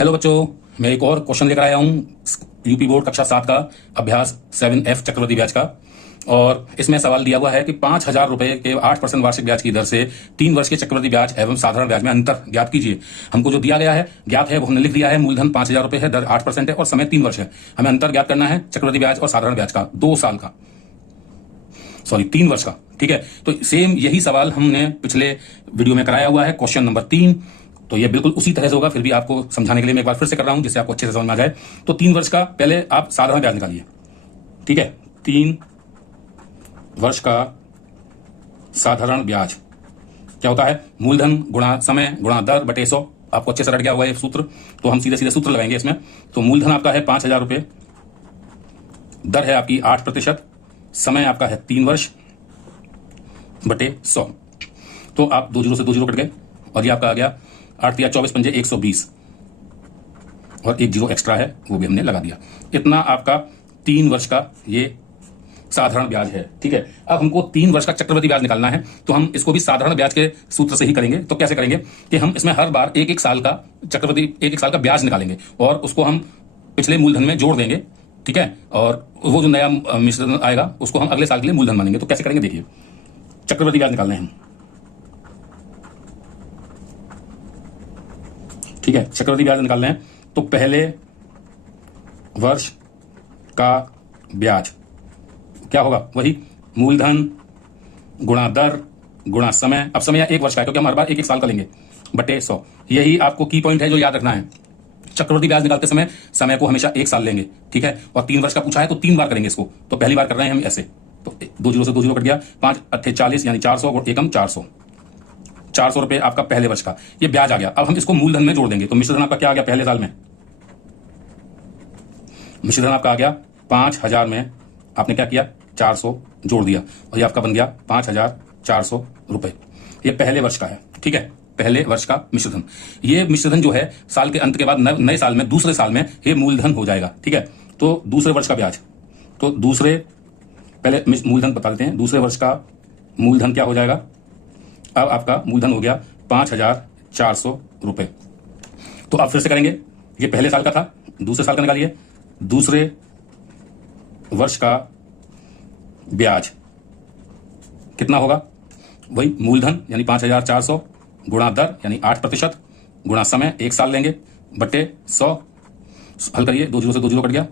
Hello बच्चों, मैं एक और क्वेश्चन लेकर आया हूँ यूपी बोर्ड कक्षा 7 का अभ्यास 7F चक्रवृद्धि ब्याज का। और इसमें सवाल दिया हुआ है कि 5,000 रुपए के 8% वार्षिक ब्याज की दर से 3 वर्ष के चक्रवृद्धि ब्याज एवं साधारण ब्याज में अंतर ज्ञात कीजिए। हमको जो दिया गया है ज्ञात है वो हमने लिख दिया है। मूलधन 5,000 रुपए है, दर 8% है और समय 3 वर्ष है। हमें अंतर ज्ञात करना है चक्रवृद्धि ब्याज और साधारण ब्याज का 2 साल का, 3 वर्ष का। ठीक है, तो सेम यही सवाल हमने पिछले वीडियो में कराया हुआ है, क्वेश्चन नंबर 3। तो ये बिल्कुल उसी तरह से होगा, फिर भी आपको समझाने के लिए मैं एक बार फिर से कर रहा हूं जिससे आपको अच्छे से समझ में आ जाए। तो 3 वर्ष का पहले आप साधारण ब्याज निकालिए। ठीक है, 3 वर्ष का साधारण ब्याज क्या होता है? मूलधन गुणा समय गुणा दर बटे 100। आपको अच्छे से रट गया हुआ है सूत्र, तो हम सीधे सीधे सूत्र लगाएंगे इसमें। तो मूलधन आपका है 5,000 रुपए, दर है आपकी 8%, समय आपका है 3 वर्ष बटे 100। तो आप 2 जीरो से 2 जीरो कट गए और ये आपका आ गया 8 या 24 पंजे 120 और 1 जीरो एक्स्ट्रा है वो भी हमने लगा दिया। इतना आपका 3 वर्ष का ये साधारण ब्याज है। ठीक है, अब हमको 3 वर्ष का चक्रवृद्धि ब्याज निकालना है, तो हम इसको भी साधारण ब्याज के सूत्र से ही करेंगे। तो कैसे करेंगे कि हम इसमें हर बार एक साल का चक्रवृद्धि, एक साल का ब्याज निकालेंगे और उसको हम पिछले मूलधन में जोड़ देंगे। ठीक है, और वो जो नया मिश्रण आएगा उसको हम अगले साल के लिए मूलधन मानेंगे। तो कैसे करेंगे देखिए, चक्रवृद्धि ब्याज निकालने हैं। ठीक है, चक्रवृद्धि ब्याज निकालने हैं तो पहले वर्ष का ब्याज क्या होगा? वही मूलधन गुणा दर गुणा समय। अब समय या 1 वर्ष का है क्योंकि हम हर बार एक साल का लेंगे, बटे 100। यही आपको की पॉइंट है जो याद रखना है। चक्रवृद्धि ब्याज निकालते समय को हमेशा 1 साल लेंगे। ठीक है, और 3 वर्ष का पूछा है तो 3 बार करेंगे इसको। तो पहली बार कर रहे हैं हम ऐसे, तो 2 जीरो से 2 जीरो कट गया, 5 अट्ठे 40 यानी 400 और एकम 400। 400 रुपए आपका पहले वर्ष का ये ब्याज आ गया। अब हम इसको मूलधन में जोड़ देंगे। तो मिश्रधन आपका क्या आ गया? पहले साल में मिश्रधन आपका आ गया 5,000 में आपने क्या किया? 400 जोड़ दिया और ये आपका बन गया 5,400 रुपए। ये पहले वर्ष का है। ठीक है, पहले वर्ष का मिश्रधन। ये मिश्रधन जो है साल के अंत के बाद नए साल में, दूसरे साल में ये मूलधन हो जाएगा। ठीक है, तो दूसरे वर्ष का ब्याज, तो दूसरे, पहले मूलधन बता देते हैं। दूसरे वर्ष का मूलधन क्या हो जाएगा? अब आपका मूलधन हो गया 5,400 रुपए। तो आप फिर से करेंगे, ये पहले साल का था, दूसरे साल का निकालिए। दूसरे वर्ष का ब्याज कितना होगा? वही मूलधन यानी 5,400 गुणा दर यानी 8% गुणा समय 1 साल लेंगे बटे 100। हल करिए, 2 जीरो से 2 जीरो कट गया।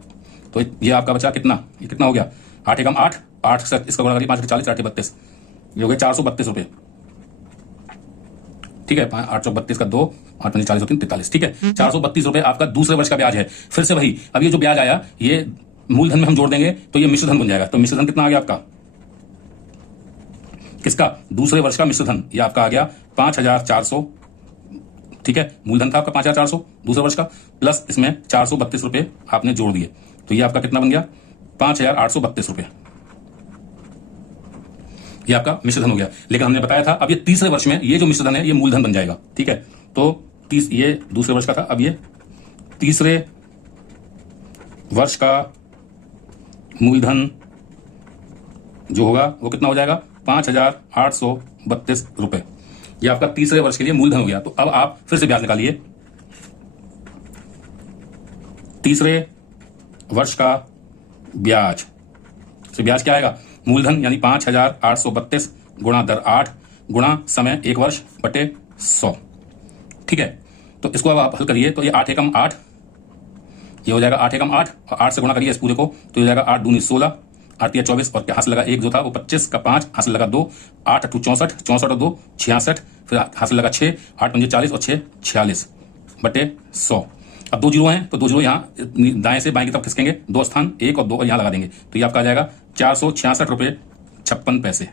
तो ये आपका बचा कितना? ये कितना हो गया? 8 एकम 8, 8 से इसका गुणा करिए, 5 40 8 32, ये हो गया 432 रुपए। ठीक है, 832 का 2, 8 40 40 43। ठीक है, 432 रुपए आपका दूसरे वर्ष का ब्याज है। फिर से वही, अब ये जो ब्याज आया ये मूलधन में हम जोड़ देंगे तो ये मिश्रधन बन जाएगा। तो मिश्रधन कितना आ गया आपका? किसका? दूसरे वर्ष का मिश्रधन। ये आपका आ गया 5,400। ठीक है, मूलधन था आपका 5,400 दूसरे वर्ष का, प्लस इसमें 432 रुपए आपने जोड़ दिए। तो ये आपका कितना बन गया? 5,832 रुपए। ये आपका मिश्रधन हो गया। लेकिन हमने बताया था अब ये तीसरे वर्ष में ये जो मिश्रधन है ये मूलधन बन जाएगा। ठीक है, तो ये दूसरे वर्ष का था, अब ये तीसरे वर्ष का मूलधन जो होगा वो कितना हो जाएगा? 5,832 रुपए। ये आपका तीसरे वर्ष के लिए मूलधन हो गया। तो अब आप फिर से ब्याज निकालिए। तीसरे वर्ष का ब्याज से ब्याज क्या आएगा? मूलधन यानी 5,832 गुणा दर 8 गुणा समय 1 वर्ष बटे 100। ठीक है, तो इसको अब आप हल करिए। तो ये 8 एकम 8, ये हो जाएगा 8 एकम 8 और 8 से गुणा करिए इस पूरे को, तो ये हो जाएगा 8 दूनी 16, 8 या 24 और हाथ लगा 1 जो था वो 25 का 5, हाथ लगा 2, 8 अट्ठू 64, 64 और 2 66, फिर हाथ लगा 6, 8 पंजे 40 और 6 46 बटे 100। अब 2 जीरो हैं तो 2 जीरो यहाँ दाएं से बाएं की तरफ खिसकेंगे, 2 स्थान 1 और 2 और यहाँ लगा देंगे। तो ये आपका आ जाएगा 466 रुपये 56 पैसे।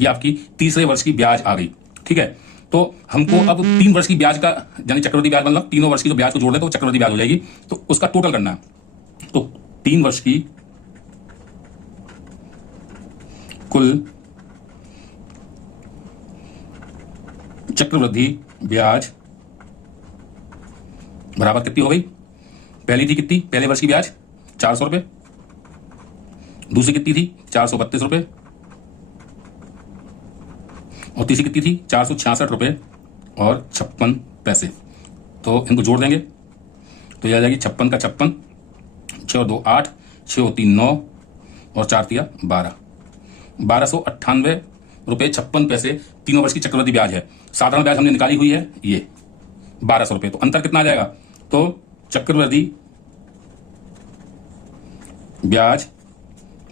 ये आपकी तीसरे वर्ष की ब्याज आ गई। ठीक है, तो हमको अब 3 वर्ष की ब्याज का यानी चक्रवृद्धि ब्याज, मतलब तीनों वर्ष की जो ब्याज को जोड़ दें तो चक्रवृद्धि ब्याज हो जाएगी। तो उसका टोटल करना है। तो 3 वर्ष की कुल चक्रवृद्धि ब्याज बराबर कितनी हो गई? पहली थी कितनी? पहले वर्ष की ब्याज 400 रुपए, दूसरी कितनी थी? 432 रुपए, और तीसरी कितनी थी? 466 रुपए और 56 पैसे। तो इनको जोड़ देंगे तो ये आ जाएगी 56 का 56, 6 2 8, 6 3 9 और 4 तिया 12, 1298 रुपये 56 पैसे तीनों वर्ष की चक्रवृद्धि ब्याज है। साधारण ब्याज हमने निकाली हुई है ये 1200 रुपये। तो अंतर कितना आ जाएगा? तो चक्रवृद्धि ब्याज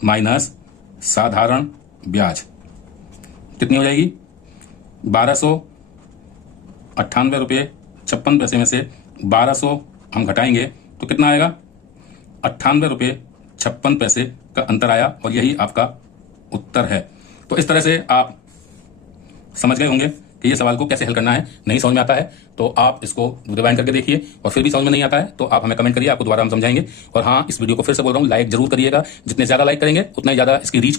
माइनस साधारण ब्याज कितनी हो जाएगी? 1298 रुपये 56 पैसे में से 1200 हम घटाएंगे तो कितना आएगा? 98 रुपये 56 पैसे का अंतर आया और यही आपका उत्तर है। तो इस तरह से आप समझ गए होंगे कि ये सवाल को कैसे हल करना है। नहीं समझ में आता है तो आप इसको रिवाइंड करके देखिए, और फिर भी समझ में नहीं आता है तो आप हमें कमेंट करिए, आपको दोबारा हम समझाएंगे। और हाँ, इस वीडियो को फिर से बोल रहा हूँ, लाइक जरूर करिएगा। जितने ज्यादा लाइक करेंगे उतना ही ज्यादा इसकी रीच